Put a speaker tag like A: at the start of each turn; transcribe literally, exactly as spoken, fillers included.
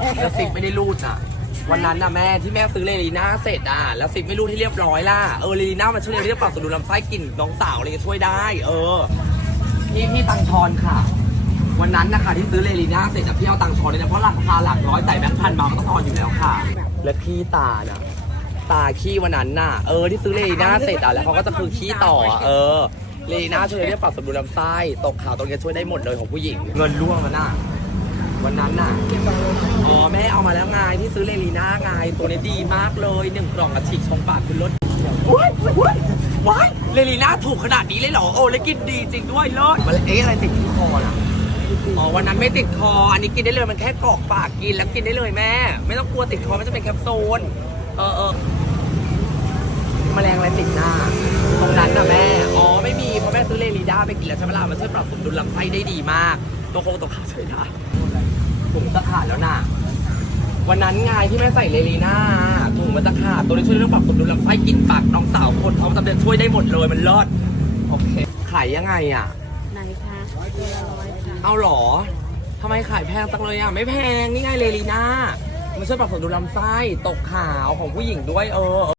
A: แล้วซิปไม่ได้รูดอ่ะวันนั้นน่ะแม่ที่แม่ซื้อเลลีน่าเสร็จอ่ะแล้วซิปไม่รูดให้เรียบร้อยล่ะเออเลลีน่ามันช่วยในเรื่องปรับสมดุลลำไส้กลิ่นน้องสาวอะไรก็ช่วยได้เออพี่พี่ตังทอนค่ะวันนั้นนะคะที่ซื้อเลลีน่าเสร็จอ่ะพี่เอาตังทอนเลยนะเพราะราคาหลักร้อยแต่แบงค์พันมาก็ต้องทอนอยู่แล้วค่ะและขี้ตาน่ะตาขี้วันนั้นน่ะเออที่ซื้อเลลีน่าเสร็จอ่ะแล้วเขาก็จะคือขี้ต่อเออเลลีน่าช่วยในเรื่องปรับสมดุลลำไส้ตกขาวตรงนี้ช่วยได้หมดเลยของผู้หญิงเงินร่วงแล้วน่ะวันนั้นน่ะอ๋อแม่เอามาแล้วไงที่ซื้อเลลีน่าไงตัวนี้ดีมากเลยหนึ่งกล่องกระฉีกชงปากคุณรสว้ายว้ายว้ายเลลีน่าถูกขนาดนี้เลยเหรอโอ้แล้วกินดีจริงด้วยเลิศมันเอ๊ะอะไรติดที่คอน่ะอ๋อวันนั้นไม่ติดคออันนี้กินได้เลยมันแค่กรอกปากกินแล้วกินได้เลยแม่ไม่ต้องกลัวติดคอมันจะเป็นแคปซูลเออเออแมลงอะไรติดหน้าตรงนั้นน่ะแม่อ๋อไม่มีเพราะแม่ซื้อเลลีน่าไปกินแล้วใช่ไหมล่ะมันช่วยปรับสมดุลลำไส้ได้ดีมากตัวโคตัวขาช่วยได้ถุงจะขาดแล้วน่ะวันนั้นไงที่แม่ใส่เลลีน่าถุงมันจะขาดตัวนี้ช่วยเรื่องปรับสมดุลลำไส้กินปากน้องสาวคนท้องจำเดือนช่วยได้หมดเลยมันเลิศโอเคขายยังไงอ่ะ
B: ไหนคะตัวละร้อยค่ะ
A: เอาหรอทำไมขายแพงจังเลยอ่ะไม่แพงนี่ไงเลลีน่ามันช่วยปรับสมดุลลำไส้ตกขาวของผู้หญิงด้วยเออ